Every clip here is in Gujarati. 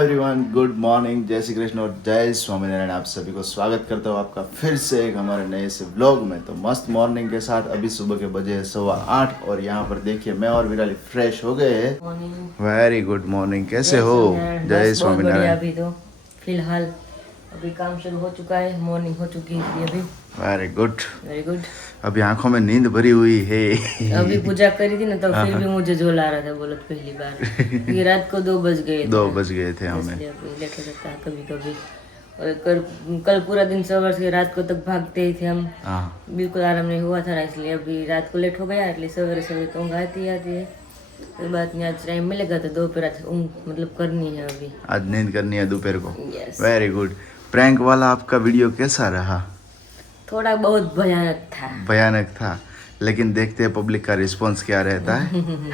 एवरीवन, गुड मॉर्निंग, जय श्री कृष्ण और जय स्वामीनारायण। आप सभी को स्वागत करता हूँ आपका फिर से एक हमारे नए से व्लॉग में। तो मस्त मॉर्निंग के साथ अभी सुबह के बजे है 8:15 और यहाँ पर देखिए मैं और विराली फ्रेश हो गए हैं। वेरी गुड मॉर्निंग, कैसे हो? जय स्वामीनारायण। अभी तो फिलहाल अभी काम शुरू हो चुका है, मॉर्निंग हो चुकी है अभी। Very good, very good. अभी आंखों में नींद भरी हुई है। अभी पूजा करी थी ना तो फिर भी मुझे झोल आ रहा था बोलो पहली बार। ये रात को 2 बज गए 2 बज गए थे हमें। लेट हो जाता है कभी कभी। और कल पूरा दिन सुबह से रात को तक भागते ही थे हम। बिल्कुल आराम नहीं हुआ था ना, इसलिए अभी रात को लेट हो गया, इसलिए सवेरे सवेरे तो ऊँघ आती है। कोई बात नहीं, आज टाइम मिलेगा तो दोपहर मतलब करनी है अभी। आज नींद करनी है दोपहर को। Yes. Very good. प्रैंक वाला आपका वीडियो कैसा रहा? थोड़ा बहुत भयानक था। भयानक था, लेकिन देखते हैं पब्लिक का रिस्पांस क्या रहता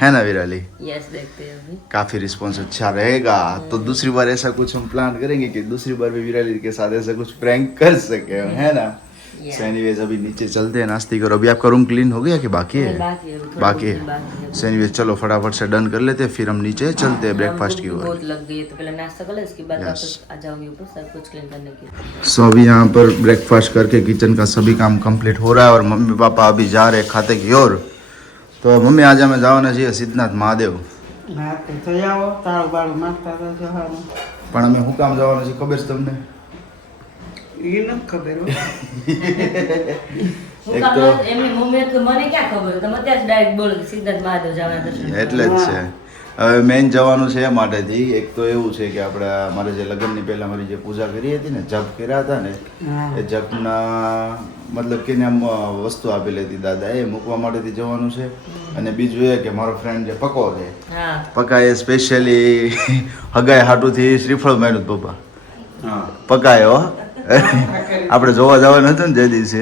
है ना विराली? यस, देखते हैं अभी। काफी रिस्पांस अच्छा रहेगा तो दूसरी बार ऐसा कुछ हम प्लान करेंगे कि दूसरी बार भी विराली के साथ ऐसा कुछ प्रैंक कर सके, है ना? Yeah. एनीवेज अभी नीचे चलते हैं, नाश्ते करो। अभी आपका रूम क्लीन हो गया कि बाकी है? बाकी है। एनीवेज चलो फटाफट से डन कर लेते हैं, फिर हम नीचे चलते हैं ब्रेकफास्ट की ओर। बहुत लग गई है तो पहले नाश्ता कर ले, उसके बाद वापस आ जाऊंगी ऊपर सब कुछ क्लीन करने के लिए। सो अभी यहाँ पर ब्रेकफास्ट करके किचन का सभी काम कंप्लीट हो रहा है और मम्मी पापा अभी जा रहे खाते की ओर। तो मम्मी आज हमें જવાના છીએ સિદ્ધનાથ મહાદેવ। હા તો જાઓ તાળું બાળું મારતા તો જવાનું. પણ અમે શું કામ જવાના છે ખબર છે તમને? એ નથી ખબર હો. એક તો એમની મમ્મી તો મને ક્યાં ખબર, તમે ત્યાં જ ડાયરેક્ટ બોલો કે સિદ્ધાર્થ મહાદેવ જવાના દર્શન એટલે જ છે। હવે મેઇન જવાનું છે એ માટેથી એક તો એવું છે કે આપણે મારે જે લગ્નની પહેલાં મારી જે પૂજા કરી હતી ને, જપ કર્યા હતા ને, એ જપના મતલબ કે આમ વસ્તુ આપેલી હતી દાદાએ, એ મૂકવા માટેથી જવાનું છે। અને બીજું એ કે મારો ફ્રેન્ડ જે પકો છે, પકાએ સ્પેશિયલી હગાઈ હાટુથી શ્રીફળ માન્યું પપ્પા પકાયો। આપણે જોવા જવાનું હતું ને જે દિવસે,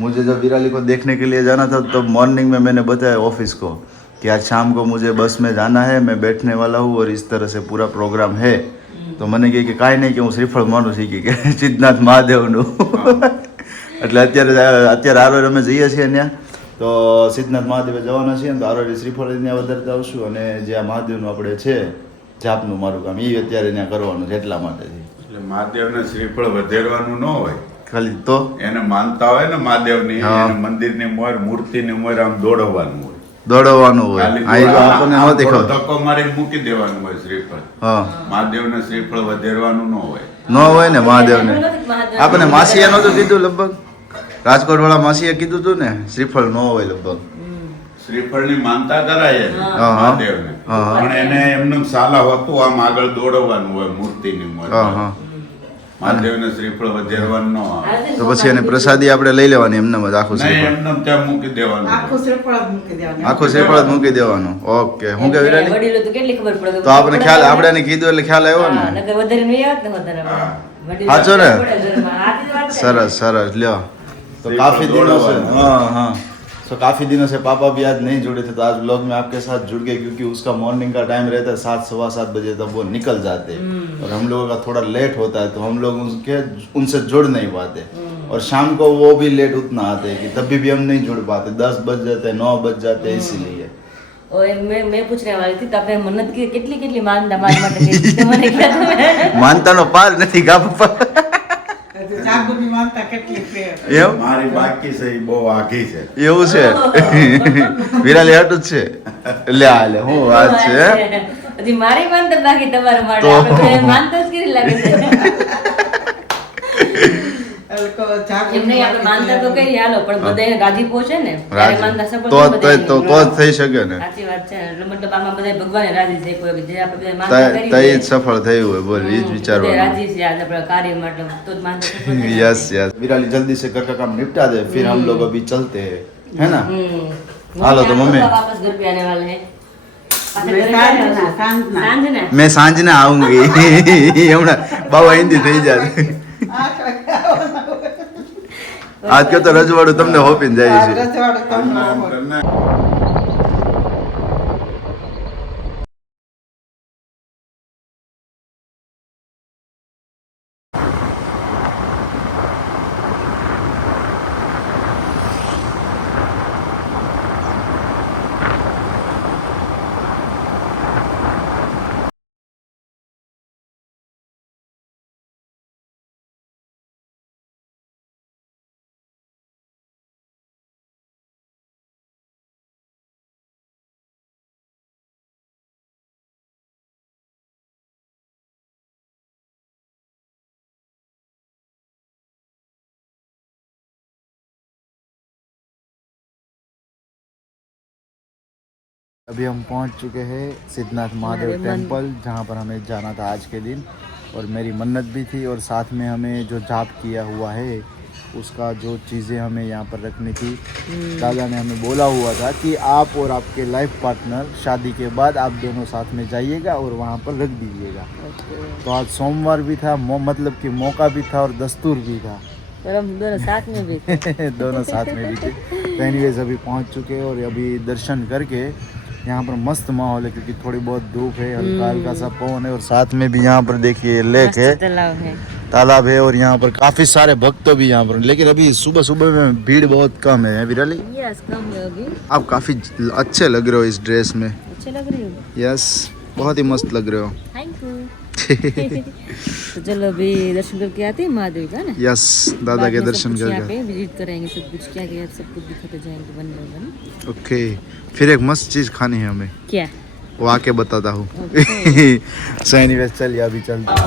मुझे जब विराली को देखने के लिए जाना था तो मॉर्निंग में मैंने बताया ऑफिस को कि आज शाम को मुझे बस में जाना है, मैं बैठने वाला हूँ और इस तरह से पूरा प्रोग्राम है। तो मैंने कही कि કાંઈ નહીં કે હું શ્રીફળ માનું શીખી કે સિદ્ધનાથ મહાદેવનું। એટલે અત્યારે આરોગ્ય અમે જઈએ છીએ ત્યાં, તો સિદ્ધનાથ મહાદેવે જવાના છીએ ને તો આરોગ્ય શ્રીફળ ત્યાં વધારતા આવશું અને જે આ મહાદેવનું આપણે છે જાપનું મારું કામ એ અત્યારે ત્યાં કરવાનું છે એટલા માટેથી। એટલે મહાદેવને શ્રીફળ વધેરવાનું ન હોય, ખાલી તો એને માનતા હોય ને મહાદેવની, એને મંદિરની મોર મૂર્તિની મોર આમ દોડવાનું હોય, દોડવાનું હોય। આ એ તો આપણને નહોતી ખબર। ધક્કો મારીને મૂકી દેવાનું હોય શ્રીફળ। હા, મહાદેવને શ્રીફળ વધેરવાનું ન હોય। ન હોય ને મહાદેવને। આપણને માસીએ નહોતું કીધું, લગભગ રાજકોટ વાળા માસીએ કીધું હતું ને શ્રીફળ ન હોય લગભગ। શ્રીફળની માનતા કરાય એને મહાદેવને, પણ એને એમને સાલા હોતું આમ આગળ દોડવાનું હોય મૂર્તિની મોર। મહાદેવને શ્રીફળ વધેરવાનું ન આવે તો પછી એને પ્રસાદી આપણે લઈ લેવાની એમને જ આખું નહીં, શ્રીફળ એમને ત્યાં મૂકી દેવાનું। આખું શ્રીફળ જ મૂકી દેવાનું. આખું શ્રીફળ જ મૂકી દેવાનું। ઓકે, હું કે વિરાલી? વડીલો તો કેટલી ખબર પડે, તો આપણે ખ્યાલ, આપણે એને કીધું એટલે ખ્યાલ આવ્યો ને? નકર વધારે નહીં આવત ને વધારે વડીલો સાચો ને? પડે ઘરમાં। આ જ વાત છે। सरस सरस ल्यो। तो काफी दिनों से, हाँ हाँ, तो काफ़ी दिनों से पापा भी आज नहीं जुड़े थे, तो आज व्लॉग में आपके साथ जुड़ गए क्योंकि उसका मॉर्निंग का टाइम रहता है 7 सवा 7 बजे तक वो निकल जाते हैं और हम लोगों का थोड़ा लेट होता है तो हम लोग उनसे जुड़ नहीं पाते और शाम को वो भी लेट उतना आते हैं कि तभी भी हम नहीं जुड़ पाते, 10 बज जाते हैं, 9 बज जाते हैं, इसीलिए। और मैं पूछने वाली थी तो આપણે મન્નત કેટલી માનતા માર માટે કરી તો મને કહે તમે માનતાનો પાર નથી કા પપ્પા? જાગૃતિ માનતા કેટલી છે. એમ મારી બાકી છે એ બહુ આઘી છે। એવું છે? વિરાલી હાટું જ છે? લે લે હું વાત છે। હજી મારી માનતા બાકી તમારા માટે, તો આપણે માનતા જ કરી લાગે છે। એ લોકો જાગૃતિ એમ નહીં, આપણે માનતા તો કઈ હાલો પણ બધાને રાજી પહોંચે ને ત્યારે માનતા સફળ તો થાય તો બધાની। જ થઈ શકે ને। સાચી વાત છે, એટલે મતલબ આમાં બધા ભગવાને રાજી છે, કોઈ જે આપણે બધા માનતા કરી તઈ જ સફળ થયું હોય, બોલ એ જ બધા વિચારવાનું। રાજી છે આજ આપણા કાર્ય માટે, તો જ માનતા સફળ થાય। Yes yes. विराली जल्दी से घर का काम निपटा दे, फिर हम लोग अभी चलते हैं, है ना? हालो तो मम्मी, वापस घर पे आने वाले हैं। સાંજના સાંજના मैं सांजना आऊंगी। हमણાં બાવા હિન્દી થઈ જાય। આજ કે તો રજવાડું તમને હોપીને જાય છે। રજવાડું તમને ઘરના अभी हम पहुंच चुके हैं सिद्धनाथ महादेव टेम्पल जहां पर हमें जाना था आज के दिन और मेरी मन्नत भी थी और साथ में हमें जो जाप किया हुआ है उसका जो चीज़ें हमें यहाँ पर रखनी थी दादा ने हमें बोला हुआ था कि आप और आपके लाइफ पार्टनर शादी के बाद आप दोनों साथ में जाइएगा और वहाँ पर रख दीजिएगा। तो आज सोमवार भी था मतलब कि मौका भी था और दस्तूर भी था और हम दोनों साथ में भी थे। दोनों साथ में भी थे। तो एनीवेज अभी पहुँच चुके हैं और अभी दर्शन करके यहाँ पर मस्त माहौल है क्योंकि थोड़ी बहुत धूप है, हल्का हल्का सा पवन है और साथ में भी यहाँ पर देखिए लेक है, तालाब है और यहाँ पर काफी सारे भक्त भी यहाँ पर। लेकिन अभी सुबह सुबह में भीड़ बहुत कम है विराली। यस कम है अभी। आप काफी अच्छे लग रहे हो इस ड्रेस में। अच्छे लग रही हो। यस बहुत ही मस्त लग रहे हो। Thank you. तो चलो अभी दर्शन करके आते हैं महादेव का ना। यस दादा के दर्शन यहाँ करके पे विजिट करेंगे, सब कुछ क्या क्या सब कुछ दिखाते जाएंगे बन बन। ओके। फिर एक मस्त चीज खानी है हमें, क्या वो आके बताता हूँ। सो एनीवेज चलिए अभी चलते हैं।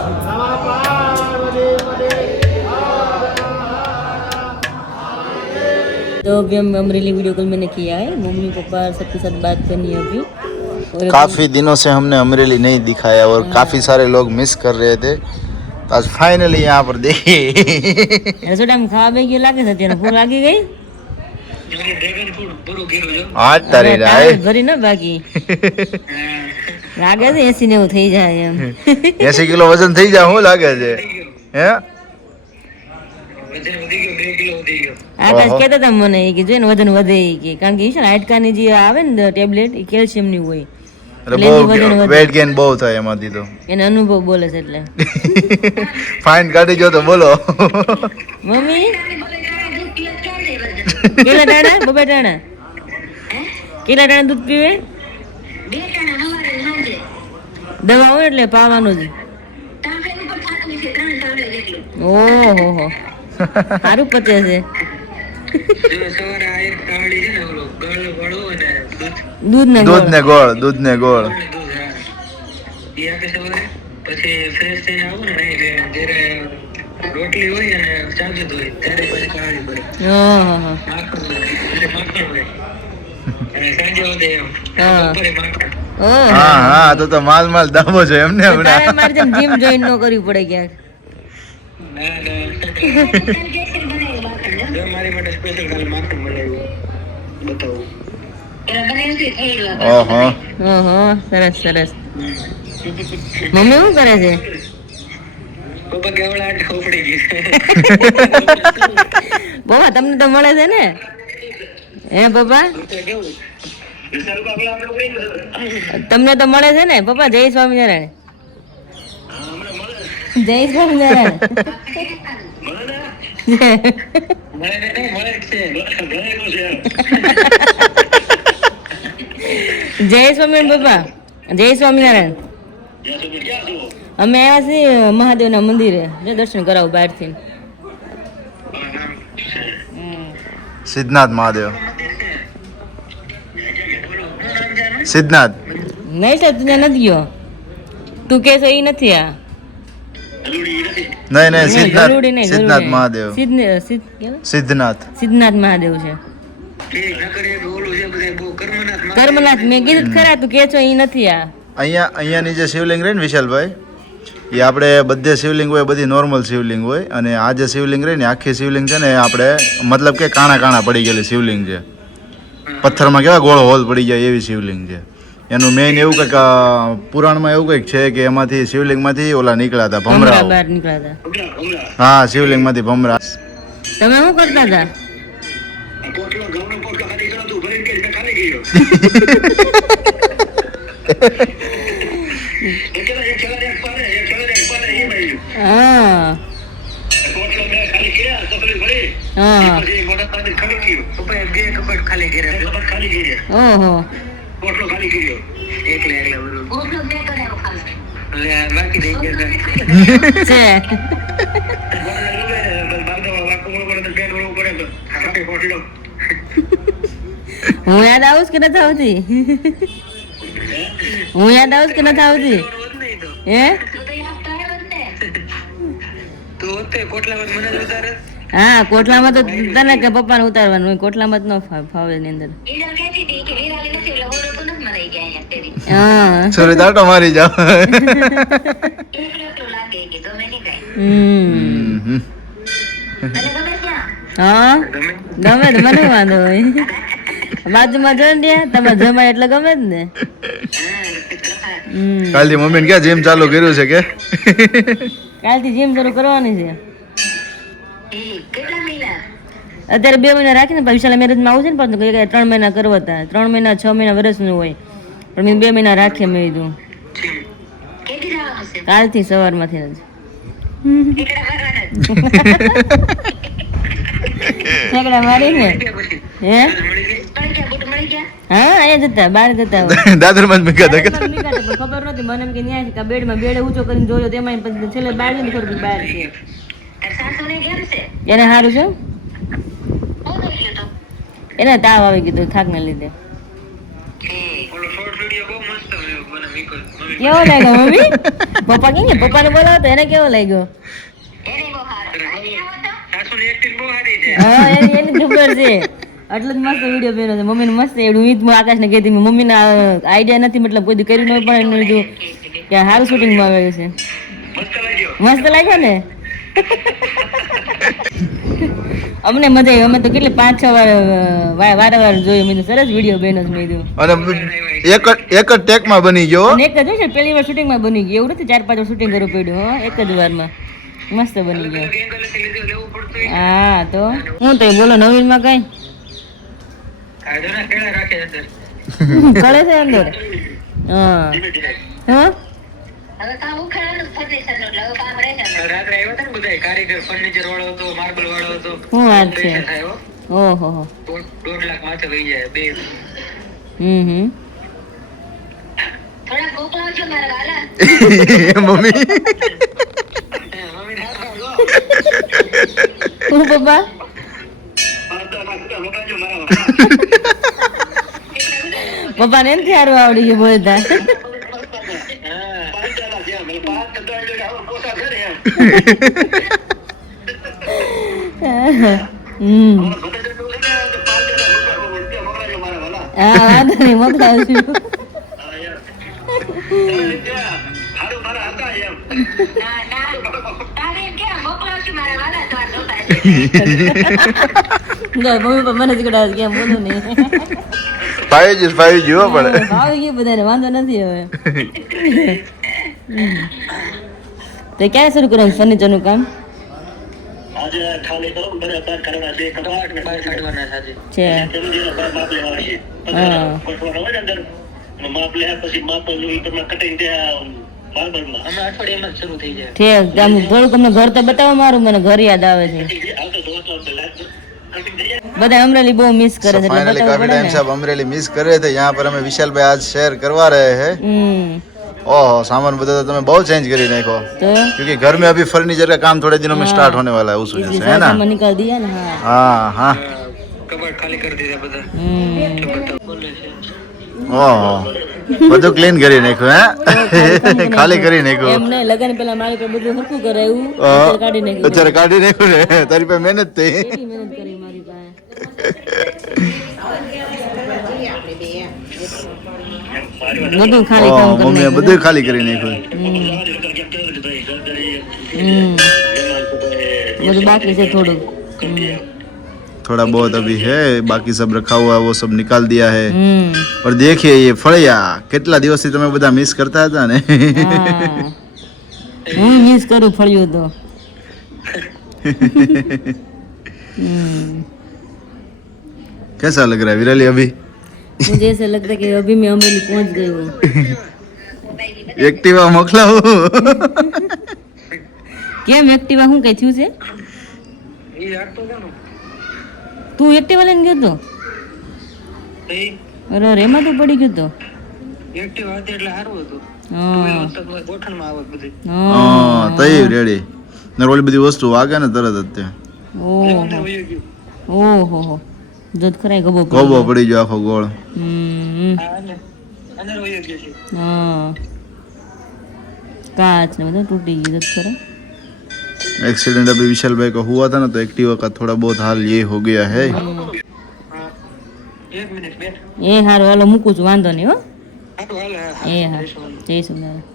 तो अभी हम अमरेली वीडियो कॉल मैंने किया है, मम्मी पापा सबके साथ बात करनी है अभी। और काफी दिनों से हमने अमरेली नहीं दिखाया और काफी सारे लोग मिस कर रहे थे। तो आज फाइनली यहाँ पर देखिए ऐसा टाइम खावे क्यों लागे सत्य ना फूल लागी गई आज તારી રાય ભરી ન બાકી લાગે છે 80 90 થઈ જાય એમ 80 કિલો વજન થઈ જાય હું લાગે છે હે આકાશ કહેતા હતા મને કે જોઈને વજન વધે કે કારણ કે છે ને હાડકાની જે આવે ને ટેબ્લેટ એ કેલ્શિયમ ની હોય એટલે બહુ વેટ ગેઇન બહુ થાય એમાંથી તો એને અનુભવ બોલે છે એટલે ફાઇન કાઢી જો તો બોલો મમ્મી કેટલા ટાણા બબે ટાણા કેટલા ટાણા દૂધ પીવે 2 ટાણા હવારે સાંજે દવા હોય એટલે પાવાનું જ ઓહો હો સારું પચે છે દૂધ ને ગોળ પછી ફ્રેશ થઈને આવું ને જ્યારે રોટલી હોય અને ચાદુ હોય ત્યારે પછી કાઢી પડે માખણ હોય અને સાંજે વધે એમ બપોરે માખણ હા તો માલ દાબો છે એમને હમણાં મારે જેમ જીમ જોઈન ન કરવી પડે ક્યાંક મારી માટે સ્પેશિયલ કાલે માખણ બનાવ્યું બતાવું ઓહો સરસ સરસ મમ્મી શું કરે છે પપ્પા કેવડા આટ ખોપડી ગઈ પપ્પા તમને તો મળે છે ને હે પપ્પા તમને તો મળે છે ને પપ્પા જય સ્વામિનારાયણ જય સ્વામિનારાયણ જય સ્વામિનારાયણ પપ્પા જય સ્વામિનારાયણ અમે આવ્યા છીએ મહાદેવના મંદિરે જો દર્શન કરાવું બહારથી સિદ્ધનાથ મહાદેવ સિદ્ધનાથ નહીં સર તું ત્યાં નથી ગયો તું કે છે એ નથી આ નહીં સિદ્ધનાથ મહાદેવ સિદ્ધનાથ મહાદેવ છે કર્મનાથ મેં કીધું ખરા તું કે છો એ નથી આ અહીંયાની જે શિવલિંગ રહે ને વિશાલભાઈ એ આપણે બધે શિવલિંગ હોય બધી નોર્મલ શિવલિંગ હોય અને આ જે શિવલિંગ રહી ને આખી શિવલિંગ છે ને આપણે મતલબ કે કાણા પડી ગયેલી શિવલિંગ છે, પથ્થરમાં કેવા ગોળ હોલ પડી જાય એવી શિવલિંગ છે. એનું મેઇન એવું કંઈક પુરાણમાં એવું કંઈક છે કે એમાંથી શિવલિંગમાંથી ઓલા નીકળ્યા હતા ભમરા બહાર નીકળ્યા. હા શિવલિંગમાંથી ભમરા. તમે શું કરતા હતા? હું યાદ આવું કે નથી આવતી? હું યાદ આવું કે નથી આવતી? હે હા કોટલામાં તો તને કે પપ્પાને ઉતારવાનું હોય, કોટલામાં જ ન ફાવે એની અંદર. ઈડર કહેતી હતી કે વિરાલી નથી એટલે હોરો તો નથી મરાઈ ગયા અહીંયા તેરી. હા સોરી દાટો મારી જાઓ. એકલું લાગે કે ગમે નહીં કાંઈ. હમ. તને ગમે ત્યાં? હા ગમે તો મને વાંધો હોય. બાજુમાં જો ને તમે જમાય એટલે ગમે જ ને. કાલથી મમ્મીને ક્યાં જીમ ચાલુ કર્યું છે કે? કાલથી જીમ શરૂ કરવાની છે. કેટલા મહિના? અત્યારે 2 મહિના રાખીને પછી વિશાલ મેરેજમાં આવું છે ને પણ 3 મહિના કરવા હતા. 3 મહિના 6 મહિના વર્ષનું હોય પણ મેં 2 મહિના રાખીએ મેં કીધું. કેદી જવાનું છે? કાલથી સવારમાંથી જ. ઠેકડા મારવાના જ. ઠેકડા મારીને હે મળી ગયા બુટ મળી ગયા? હા અહીંયા જતા બહાર જતા હોય. દાદરમાં જ મૂક્યા હતા કે? પણ ખબર નહોતી મને એમ કે ન્યાય છે કે બેડમાં બેડે ઊંચો કરીને જોયો તેમાં પછી છેલ્લે બહાર જઈને ખબર પડી બહાર છે. તાર સાસુને કેમ છે? એને સારું છે, શું થઈ ગયું તું? એને તાવ આવી ગયો થાકને લીધે. કેવો લાગ્યો મમ્મી? પપ્પા કે પપ્પાને બોલાવો તો એને કેવો લાગ્યો? એને બહુ સારું. અહીં આવો તો? હા એની ખબર છે એટલે જ મસ્ત વિડીયો બન્યો છે. મમ્મીને મસ્ત એવડું મીત આકાશને કહેતી મમ્મીને આઈડિયા નથી મતલબ કોઈ દી કર્યું ન પણ એનું લીધું કે સારું શૂટિંગમાં આવેલું છે. મસ્ત લાગ્યો ને? અમને મજા આવી. અમે તો કેટલી 5-6 વાર વારંવાર જોયું. મેં સરસ વિડીયો બન્યો છે મેં કીધું. અને એક જ ટેકમાં બની ગયો. અને એક જ હોય છે પહેલી વાર શૂટિંગમાં બની ગયું એવું નથી 4-5 વાર શૂટિંગ કરવું પડ્યું. હા એક જ વારમાં મસ્ત બની ગયો. હા તો હું તો બોલો નવીનમાં કઈ કરે છે અંદર? હા હા હવે કામ ઉખાડવાનું ફર્નિચરનું એટલે હવે કામ રહે છે. શું વાત છે? ઓહો હો. હમ થોડાક મોકલાવજો મારા વાલા. મમ્મી હું પપ્પા પપ્પાને એનથી સારું આવડી ગયું બોલતા. હા વાંધો નહીં મોકલાવશું. તારે ક્યાં મોકલાવજો મારા વાલા તો આ નહોતા. મમ્મી પપ્પા મને શીખડાવે કેમ બોલું નહીં. 5G હો પડે. આવી ગયું બધાને વાંધો નથી હવે. તો ક્યારે શરૂ કરવાનું ફર્નિચરનું કામ આજે ખાલી કરો બધા પાર કરવાના છે કબાટ ને બહાર કાઢવાના છે આજે છે? સમજીને બાર માપ લેવાની છે હા. કોટવાનો હોય ને અંદર માપ લે પછી માપ ઈ તમને કટિંગ ત્યાં બાર્બરમાં હમણાં અઠવાડિયામાં જ શરૂ થઈ જાય. ઠીક આમ થોડુંક અમને ઘર તો બતાવો મારું મને ઘર યાદ આવે છે. આવતો તો બધા અમરેલી બહુ મિસ કરે છે એટલે फाइनली બતાવવું काफी પડે टाइम ને. से अब अमरेली मिस कर रहे थे. यहाँ पर हमें विशाल भाई आज शेयर करवा रहे हैं. ओहो सामान बता तो तुम्हें बहुत चेंज करी देखो तो क्योंकि घर में अभी फर्नीचर का काम थोड़े दिनों में स्टार्ट होने वाला है उस वजह इसलिए से है ना. सामान निकाल दिया ना. हाँ हाँ કબાટ ખાલી કરી દીધા બધા ઓહો બધું ક્લીન કરી નાખ્યું હે. ખાલી કરી નાખ્યું. એમ નહીં લગન પેલા મારી પર બધું હરખું કરાયું અત્યારે કાઢી નાખ્યું. અત્યારે કાઢી નાખ્યું ને તારી પાસે મહેનત થઈ. કેટલી મહેનત કરી મારી પાસે. બધું ખાલી કામ કરી મમ્મીએ નાખ્યું. બધું ખાલી કરી નાખ્યું. બધું બાકી છે થોડું. थोड़ा बहुत अभी है बाकी सब रखा हुआ है वो सब निकाल दिया है. और देखिए ये फળિયા કેટલા દિવસથી તમે બધા મિસ કરતા હતા ને. હું મિસ કરું ફળ્યું તો. कैसा लग रहा है विराली अभी? मुझे ऐसा लगता है कि अभी मैं अमरेली पहुंच गई हूँ. एक्टिवा મોકલાવું. કેમ એક્ટિવા શું કઈ થયું છે? તું એક્ટિવા લઈને ગયો તો? અરે એમાં તો પડી ગયો તો. એક્ટિવા હતી એટલે સારું હતું હા ગોઠણમાં આવત બધી હા તઈ રેડી ને ઓલી બધી વસ્તુ વાગે ને તરત જ તે ઓહો હો જત ખરાય ગબો ગોબો પડી ગયો આખો ગોળ. અંદર વહી ગયો છે હા કાચ ને બધું તૂટી ગયું જત ખરા. एक्सीडेंट अभी विशाल भाई का हुआ था ना, तो एक्टिवा का थोड़ा बहुत हाल ये हो गया है. એક મિનિટ બેઠ એ હારું હાલો મૂકું છું, વાંધો નહીં હો. હાલો હાલો એ હા જય સ્વામિનારાયણ.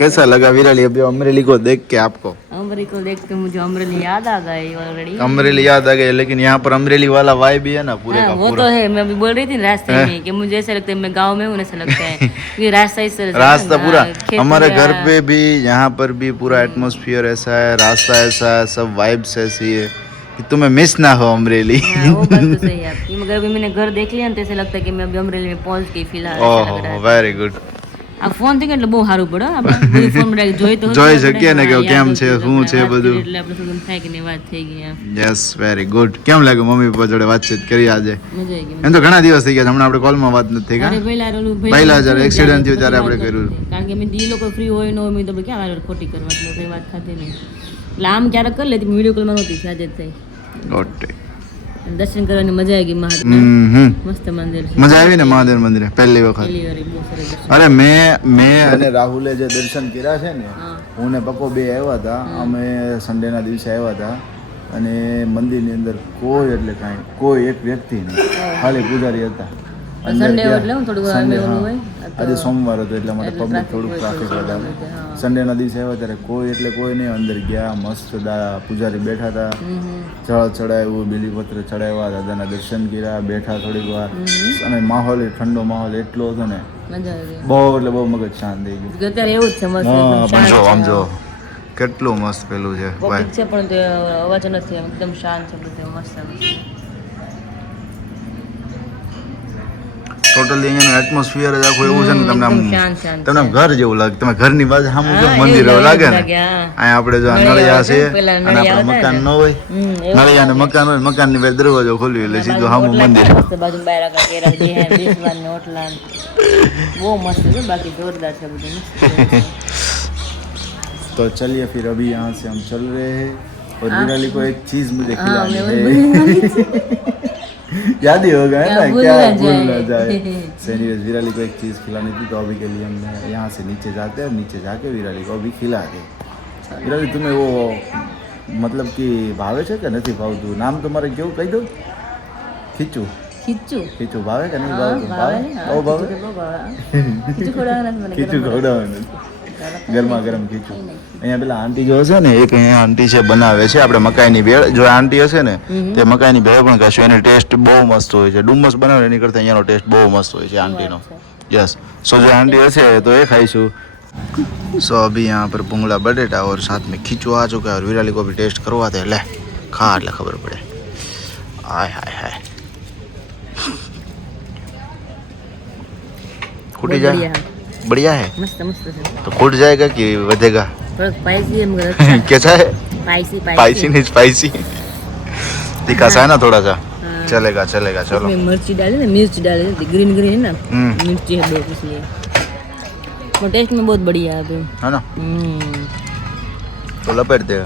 कैसा लगा विराली अभी अमरेली को देख के आपको? अमरेली को देख के मुझे अमरेली याद आ गई ऑलरेडी. अमरेली याद आ गई, लेकिन यहाँ पर अमरेली वाला वाइब भी है ना पूरे हाँ, का वो पूरा. तो है. मैं अभी बोल रही थी ना रास्ते में कि मुझे ऐसा लगता है मैं गांव में हूँ, ऐसा लगता है ये रास्ता इस तरह से है रास्ता ना, पूरा खेत हमारे पूरा- घर पे भी, यहाँ पर भी पूरा एटमॉस्फेयर ऐसा है, रास्ता ऐसा है, सब वाइब्स ऐसी है कि तुम्हें मिस ना हो अमरेली. हाँ, वो बात तो सही है आपकी. मगर अभी मैंने घर देख लिया ना, तो ऐसा लगता है कि मैं अभी अमरेली में पहुंच गई फिलहाल. ऐसा लग रहा ओह है. Very good. આ ફોન થી એટલે બહુ સારું પડે હો. આપણે બધું ફોનમાં ડાયરેક્ટ જોઈ તો જોઈ આપણે. શકીએ ને કે હા, કેમ યાદ છે, હોય તો શું આપણે છે વાત બધું. કરીએ એટલે આપણે શું થાય કે નહીં વાત થઈ ગઈ એમ. Yes very good. કેમ લાગ્યું મમ્મી પપ્પા જોડે વાતચીત કરી આજે? મજા આવી ગઈ. એમ તો ઘણા દિવસ થઈ ગયા છે, હમણાં આપણે કોલમાં વાત નથી થઈ અરે ગયા. પહેલા ઓલું પહેલા જ્યારે થયું accident થયું ત્યારે પછી આપણે વાત કર્યું. નહોતી. કારણ કે મેં ઈ લોકો ફ્રી હોય ન હોય મેં તો ક્યાં વાર ખોટી કરવા, એટલે કઈ વાત થતી નહીં. એટલે આમ ક્યારેક કરી લેતી, વિડીયો કોલમાં નહોતી થઈ, આજે જ થઈ. ઓકે. અને દર્શન કરવાની મજા આવી ગઈ મહાદેવ. મસ્ત મંદિર છે. મજા આવી ને મહાદેવ મંદિરે પહેલી વખત? પહેલી વાર બહુ સરસ દર્શન. અરે મેં અને રાહુલે જે દર્શન કર્યા છે ને, હા. હું ને પપ્પો બે આવ્યા હતા. અમે સન્ડેના દિવસે આવ્યા હતા અને મંદિરની અંદર કોઈ એટલે કાંઈ કોઈ એક વ્યક્તિ નહીં, ખાલી પૂજારી હતા. અંદર Sunday ગયા- એટલે હું થોડું Sunday, એમ એવું હા. હોય. આજે સોમવાર હતો એટલા માટે એટલે પબ્લિક traffic થોડુંક હોય, ટ્રાફિક social વધારે. media, હા. સન્ડેના દિવસે આવ્યા ત્યારે કોઈ એટલે કોઈ નહીં. અંદર ગયા, મસ્ત પૂજારી બેઠા હતા, જળ ચડાવ્યું, બીલીપત્ર ચડાવ્યા, દાદાના દર્શન કર્યા, બેઠા થોડીક વાર. અને માહોલ ઠંડો માહોલ એટલો હતો ને, મજા આવી ગઈ. બહુ એટલે બહુ મગજ શાંત થઈ ગયું. અત્યારે એવું જ છે મસ્ત હા એકદમ પણ જો શાંત આમ છે. જો કેટલું મસ્ત પેલું છે પબ્લિક ભાઈ. છે પણ તે અવાજ નથી, આમ એકદમ શાંત છે બધું મસ્ત છે. ટોટલી અહીંયાનું એટમોસ્ફિયર જ આખું એવું છે ને, તમને આમ એકદમ શાંત શાંત તમને આમ ઘર જેવું લાગે. તમે ઘરની બાજુ સામું જો હા, મંદિર એવું એવું લાગે ને. લાગે, હા. અહીંયા આપણે જો આ નળિયા નળિયા છે હોય, પેલા અને નળિયા આપણે હતા મકાન ને. ન હોય, એવું નળિયા ને મકાન હોય, મકાનની બે દરવાજો ખોલ્યો એટલે સીધું સામું મંદિર. બાજુ બાયરા કા કેરા બેહે બેસવાન ને ઓટલા ને. બહુ મસ્ત છે, બાકી જોરદાર છે બધું મસ્ત છે. तो चलिए फिर अभी यहाँ से हम चल रहे हैं और विराली को एक चीज मुझे हाँ, खिलानी मैं है. याद ही होगा है क्या ना, भूल क्या ना भूल ना जाए. जाए. So anyways, विराली को एक चीज खिलानी थी, तो अभी के लिए हम यहाँ से नीचे जाते हैं और नीचे जाके विराली को अभी खिलाते हैं. विराली तुम्हें वो मतलब कि भावे છે કે નથી ભાવતું? નામ તમારે કેવું કહી દો? ખીચું. ખીચું ખીચું ભાવે કે નહીં હા, ભાવે? ભાવે ને? હા, બહુ ભાવે. ખીચું તો બહુ ભાવે. ખીચું ખવડાવવાના જ મને ખીચું ગરમ ખવડાવવાનું. ગરમ. ગરમા ગરમ ખીચું. અહીંયા પેલા આંટી જો છે ને, એક અહીંયા આંટી છે બનાવે છે આપણે મકાઈની ભેળ. જો આ આંટી હશે ને તે મકાઈની ભેળ પણ ખાશું. એનો ટેસ્ટ બહુ મસ્ત હોય છે. ડુમસ બનાવે એની કરતાં અહીંયાનો ટેસ્ટ બહુ મસ્ત હોય છે આંટીનો. यस, सो जो आंटी हसे तो ये खाईशु. सो अभी यहाँ पर पुंगला बटेटा और साथ में खींचो आ चुका है और विराली को भी टेस्ट करवाते हैं. ले खा એટલે ખબર પડે. हाय हाय हाय फूटी बहुत जाए. बढ़िया है. बढ़िया है. मस्त मस्त है. तो फूट जाएगा कि વધેगा? थोड़ा स्पाइसी है मगर अच्छा. कैसा है? स्पाइसी स्पाइसी नहीं स्पाइसी. तीखा सा है ना थोड़ा सा. हाँ. चलेगा चलेगा चलो. इसमें मिर्ची डाली ना, मिर्च डाली थी, ग्रीन ग्रीन है ना, हम्म. मिर्ची है दो इसलिए वो टेस्ट में बहुत बढ़िया है अभी. है ना, तो लपेट दे.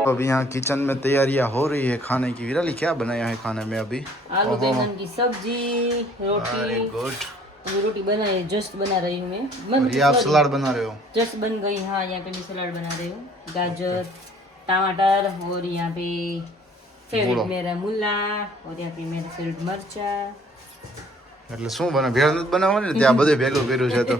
तो अभी यहाँ किचन में तैयारियां हो रही है खाने की. विराली क्या बनाया है खाने में अभी? आलू बैंगन की सब्जी, वेरी रोटी. गुड. अभी रोटी बनाई, जस्ट बना रही हूँ मैं. और ये आप सलाद बना रहे हो? जस्ट बन गई. हाँ, यहाँ पे भी सलाद बना रही हूँ. गाजर, टमाटर और यहाँ पे फेवरेट मेरा मूला और यहाँ पे मेरा फेवरेट मरचा. એટલે શું બને? ભેળ નથી બનાવવાની ને? ત્યાં બધું ભેગું કર્યું છે તો.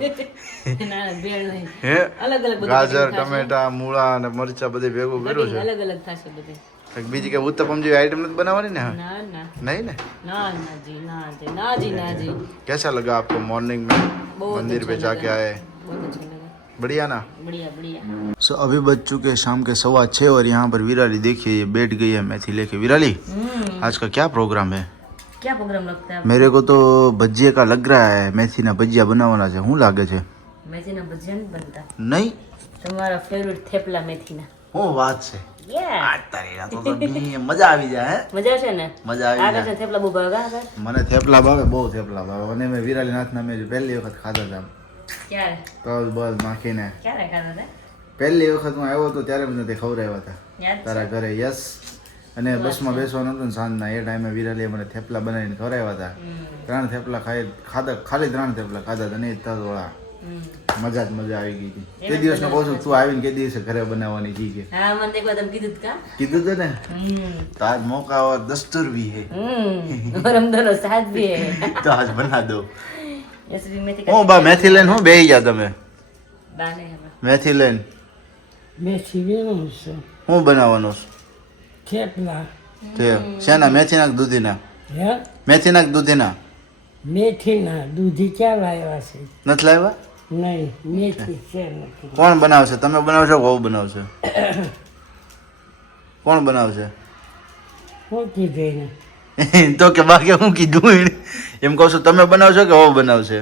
ના ભેળ નહીં, હે અલગ અલગ બધું ગાજર, થશે. ટમેટા, મૂળા અને મરચા બધું ભેગું કર્યું છે. અલગ અલગ થશે બધું. કંઈક બીજી કઈ ઉત્તપમ જેવી આઈટમ નથી બનાવવાની ને? ના ના नहीं ना. ना ना जी, ना जी, ना जी, ना जी. कैसा लगा आपको मॉर्निंग में? बहुत मंदिर अच्छा पे जाके लगा। आए, बहुत अच्छा लगा, बढ़िया ना। बढ़िया बढ़िया। सो अभी बज चुके शाम के 6:15 और यहाँ पर विराली देखिए ये बैठ गई है मेथी लेके। विराली आज का क्या प्रोग्राम है? क्या प्रोग्राम लगता है? मेरे को तो भजिया का लग रहा है, मेथी ना भजिया बनावाना છે। હું લાગે છે? મેથીના ભજીયા નથી બનતા, નહીં, તમારા ફેવરિટ થેપલા મેથીના। હું વાત છે Yeah. આ તારી તો મજા આવી જાય હે, મજા આવશે ને? મજા આવી આગળ જાય। છે થેપલા બહુ ભાવે આગળ? મને થેપલા ભાવે, બહુ થેપલા ભાવે, અને મેં વિરાલી નાથના મેં પહેલી વખત ખાધા હતા ક્યારે તલ બલ નાખીને। ક્યારે ખાધા હતા? પહેલી વખત હું આવ્યો હતો ત્યારે મને તે ખવડાવ્યા હતા યાદ તારા છે? ઘરે। યસ, અને બસમાં બેસવાનું હતું ને સાંજના એ ટાઈમે વિરાલીએ મને થેપલા બનાવીને ખવડાવ્યા હતા। 3 થેપલા ખાધા, ખાલી 3 થેપલા ખાધા હતા ને તલવાળા। મજા જ મજા આવી ગઈ હતી। તે દિવસનો કહું છું તું આવીને કે દિવસે ઘરે બનાવવાની કી કે હા, મને એક વાર તમે કીધું તું કા? કીધું તું ને। તો આજ मौका और दस्तूर भी है और हम दोनों साथ भी है। तो आज बना दो। ऐसे भी मेथी હું બા મેથી લઈને હું બેહી ગયા તમે? बाने है મેથી લઈને મેથી વેણું છે, હું બનાવવાનું થેપલા છે? શેના? મેથી નાખ દૂધીના? હે મેથી નાખ દૂધીના મેથીના દૂધી ક્યાં લાવ્યા છે? નથી લાવ્યા? નહીં, મેથી છે નથી. કોણ બનાવશે? તમે બનાવશો કે વહુ બનાવશે? કોણ બનાવશે? શું કીધું એને? તો કે બાકી હું કીધું એને? એમ કહું છું તમે બનાવશો કે વહુ બનાવશે?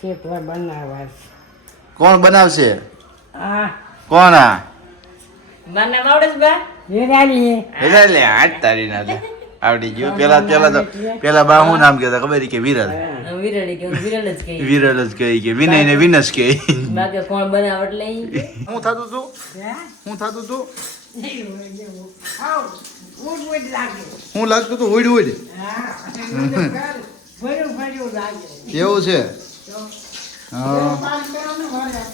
થેપલા બનાવવા છે. કોણ બનાવશે? આ કોણ? આ बाने आवड़े છે બા? વિરાલી એટલે લે હાથ તારી ના દે આવડી ગયું। પેલા બા હું નામ કહેતા ખબર કે વિરલ? વિરળી કે વિરળ જ કહી, વિરલ જ કહે કે વિનય ને વિનસ કહે। બાકી કોણ બનાવે એટલે ઈ કે? હું થતું તું? હું થતું તું? હું લાગતું તું? ઉડ ઉડ એવું છે?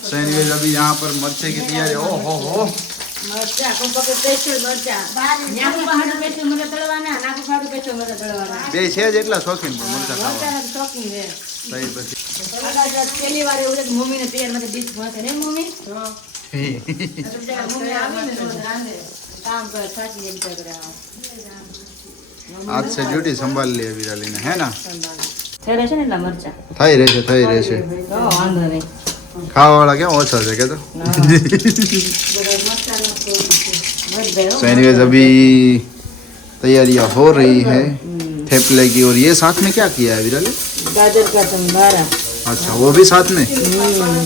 सैंडविच अभी यहाँ पर मरचे की तैयारी। ओ हो મરચા કોપકે સ્પેશિયલ મરચા નાકુ પહાડ સ્પેશિયલ મરચા તળવાના, નાકુ પહાડ સ્પેશિયલ મરચા તળવાના। બે છે જ એટલા શોખીન પણ મરચા ખાવા મરચાના શોખીન છે। સહી પછી અગાજ પહેલી વાર એવું છે કે મમ્મીને તૈયાર માંથી ડીશ મળશે ને મમ્મી? મમ્મી આવીને તો રાંધે, કામ કરે, થાકી જાય બિચારા। आज से ड्यूटी संभाल लिए विराली ने, है ना? થઈ રહેશે ને એટલા મરચા થઈ રહેશે, થઈ રહેશે। તો વાંધો નહીં। ખાવા वाला क्या ओछा है क्या? तो सैंडविच अभी तैयारियां हो रही है थेपले की। और ये साथ में क्या किया है विराली? ગાજર કા સંભારા। अच्छा, वो भी साथ में?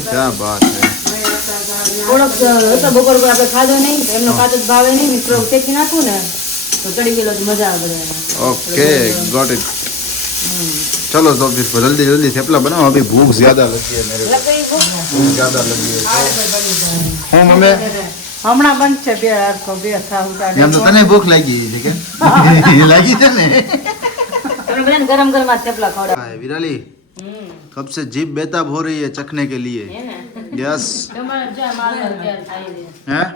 क्या बात है। થોડોક હતો બપોર પર આપણે ખાધો નહીં તો એમનો કાચો જ ભાવે નહીં, થોડોક શેકી નાખું ને તો ચડી ગયેલો તો મજા આવે બધાને। Okay, got it. चलो तो फिर जल्दी जल्दी थेपला बनाओ, अभी भूख ज्यादा लगी है मेरे को, લગઈ ભૂખ भूख ज्यादा लगी है। हाँ मम्मी, હમણાં બનશે બે હરખો બે ખાવું એમ તો તને ભૂખ લાગી છે કે? લાગી છે ને? આપણે બધાને ગરમ ગરમ આ થેપલા ખવડાવ। हाय विराली, कब से जीभ बेताब हो रही है चखने के लिए। હે ને? यस તમારે જ્યાં માલ તૈયાર થાય છે, हैं?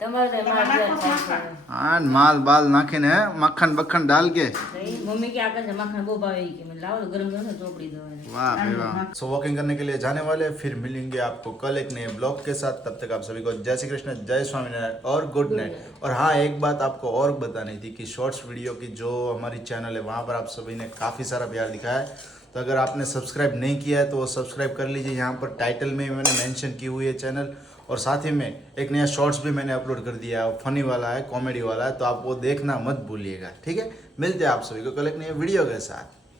તમારે ત્યાં માલ તૈયાર થાય છે। हाँ, माल बाल नाखे ने मक्खन बक्खन डाल के। તો ઈ મમ્મી કે આકાશ માખણ બહુ ભાવે ઈ કે મને લાવો તો ગરમ ગરમ ચોપડી દો એને। वाह भाई वाह। सो वॉकिंग करने के लिए जाने वाले, फिर मिलेंगे आपको कल एक नए ब्लॉग के साथ। तब तक आप सभी को जय श्री कृष्ण, जय स्वामीनारायण और गुड नाइट। और हाँ, एक बात आपको और बतानी थी कि शॉर्ट्स वीडियो की जो हमारी चैनल है वहाँ पर आप सभी ने काफ़ी सारा प्यार दिखाया है। तो अगर आपने सब्सक्राइब नहीं किया है तो वो सब्सक्राइब कर लीजिए। यहाँ पर टाइटल में मैंने मेंशन की हुई है चैनल, और साथ ही में एक नया शॉर्ट्स भी मैंने अपलोड कर दिया है, फनी वाला है, कॉमेडी वाला है, तो आप वो देखना मत भूलिएगा। ठीक है, मिलते हैं आप सभी को कल एक नए वीडियो के साथ।